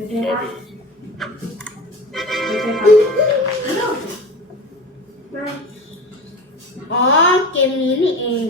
เต้เต้ครับเต้ครับมาอ๋อ เกมนี้นี่เอง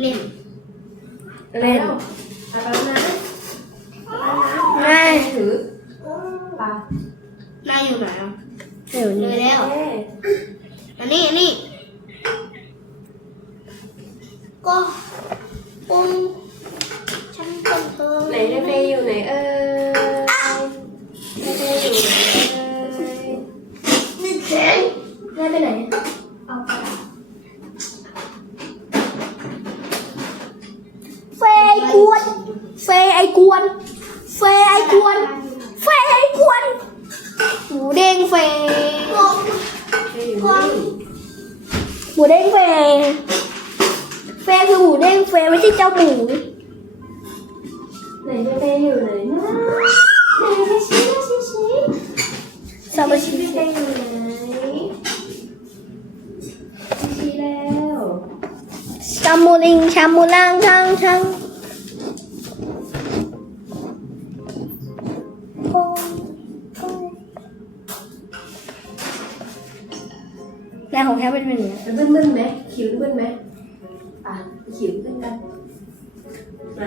เล่น เล่นเอาไปนะนายถือปลานายอยู่ไหนอะเดี๋ยวเลนี้ยแล้วเอ๊ะอันนี้อันนี้ กวน เฟยไอกวน เฟยไอกวน เฟยไอกวน หมูเด้งเฟยบอหมูเด้งเฟยเฟยคือหมูเด้งเฟยไม่ใช่เจ้าหมูไหนเต้อยู่ไหนนะไหนเต้ชี้ชี้ชี้ซาบะชิชี้เต้อยู่ไหนชี้แล้วชามูลิงชามูล่างช่างช่าง นายของแท้เป็นแบบนี้มันบึ้นบึ้นไหมขิวบึ้นไหมอะขิวขึ้นกันมา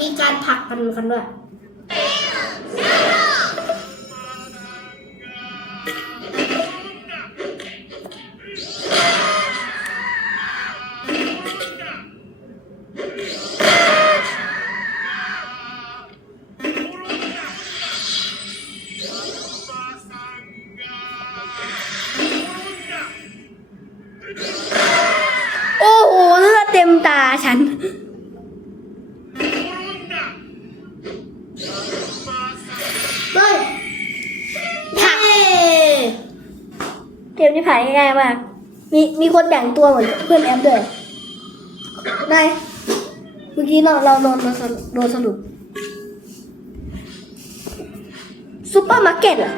มีการผลักกันกันด้วยโอ้โหเลือดเต็มตาฉัน เกมนี้ผ่านง่ายๆมาก มีมีคนแต่งตัวเหมือนเพื่อนแอปด้วยนายเมื่อกี้เราเราโดนโดนสรุปโดนสรุปซูเปอร์มาร์เก็ตเหรอ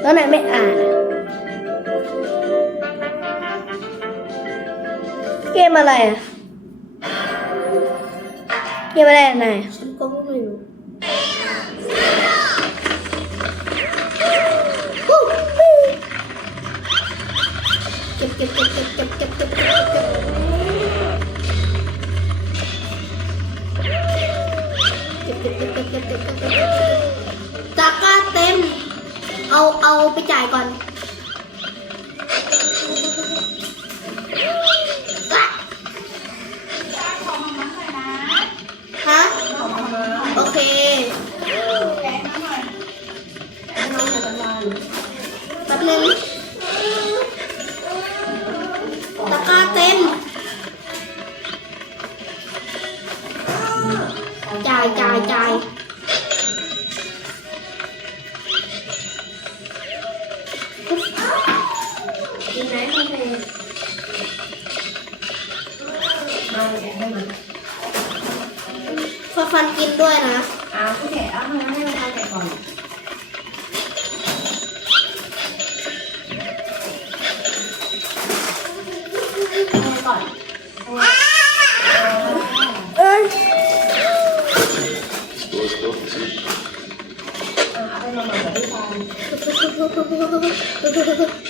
แล้วนายไม่อ่าน เกมอะไรอะเกมอะไรอะนาย เก็บเก็บเก็บเก็บเก็บเก็บเก็บเก็บตะกร้าเต็ม เอาเอาไปจ่ายก่อนอะฮะโอเคแป๊บนึง กินไหมไม่เป็นมาเลยได้ไหมพอฟันกินด้วยนะเอาผู้เด็กเอามาให้มาทานแต่ก่อนเอาก่อนเอ้ยเอาไปมานกับพี่ฟัน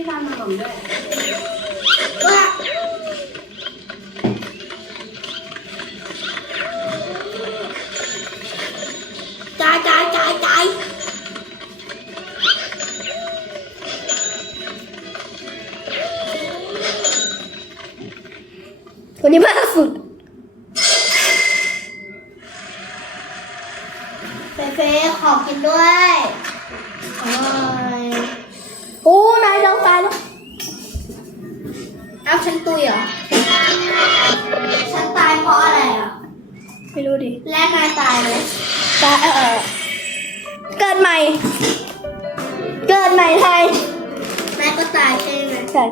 พี่ตาลมาหล่นด้วยจ่ายจ่ายจ่ายจ่ายคนนี้มากสุดเฟเฟขอกินด้วยอร่อย โอ้นายเราตายแล้ว เอ้าฉันตุยเหรอ ฉันตายเพราะอะไรอะ ไม่รู้ดิแรกนายตายเลยตายเออเออเกิดใหม่ เกิดใหม่ไทยนายก็ตายใช่ไหมใช่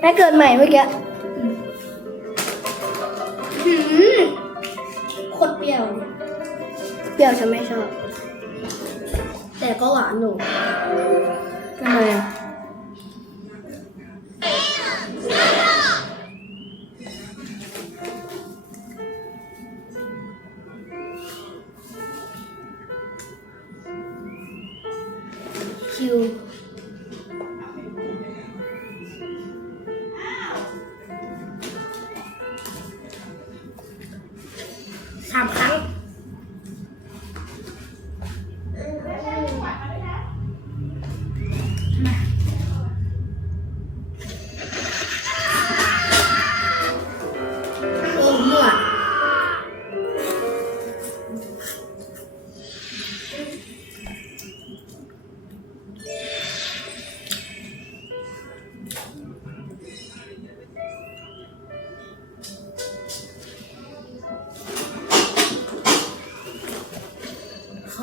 แม่เกิดใหม่เมื่อกี้หืมโคตรเปรี้ยวเลยเปรี้ยวฉันไม่ชอบ แต่ก็หวานหนูทำไมอะ คิ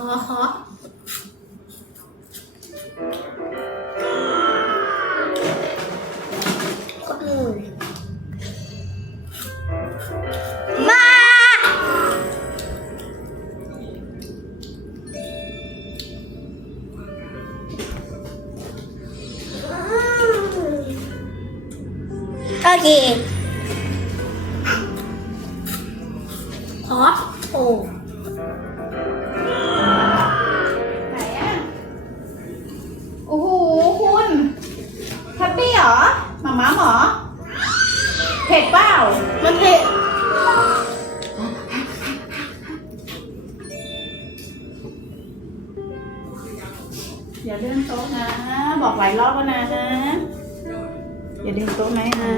ขอข หมาเหรอเผ็ดเปล่ามันเผ็ดอย่าเดินโต๊ะนะ บอกหลายรอบแล้วนะ อย่าเดินโต๊ะไหมนะ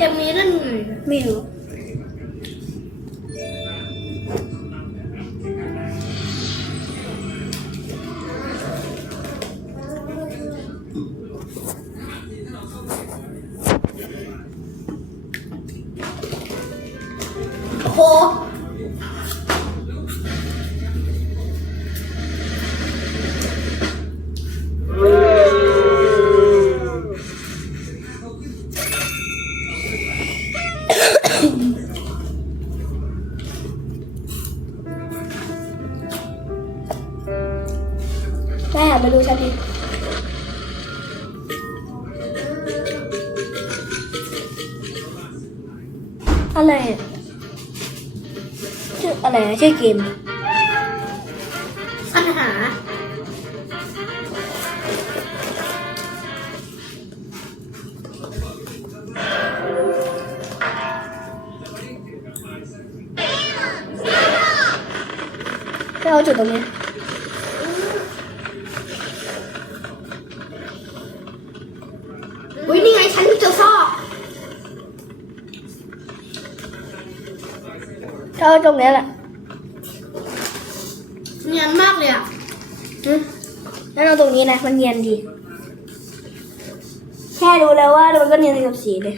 เก อะไรอะชื่ออะไรอะชื่อเกมปัญหาไม่เอาจุดตรงนี้ อุ้ยนี่ไงฉันเจอซอก ถ้าเอาตรงนี้แหละเนียนมากเลยอะอืมแล้วเอาตรงนี้นะ มันเนียนดี แค่รู้แล้วว่ามันก็เนียนกับสีเลย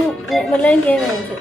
นา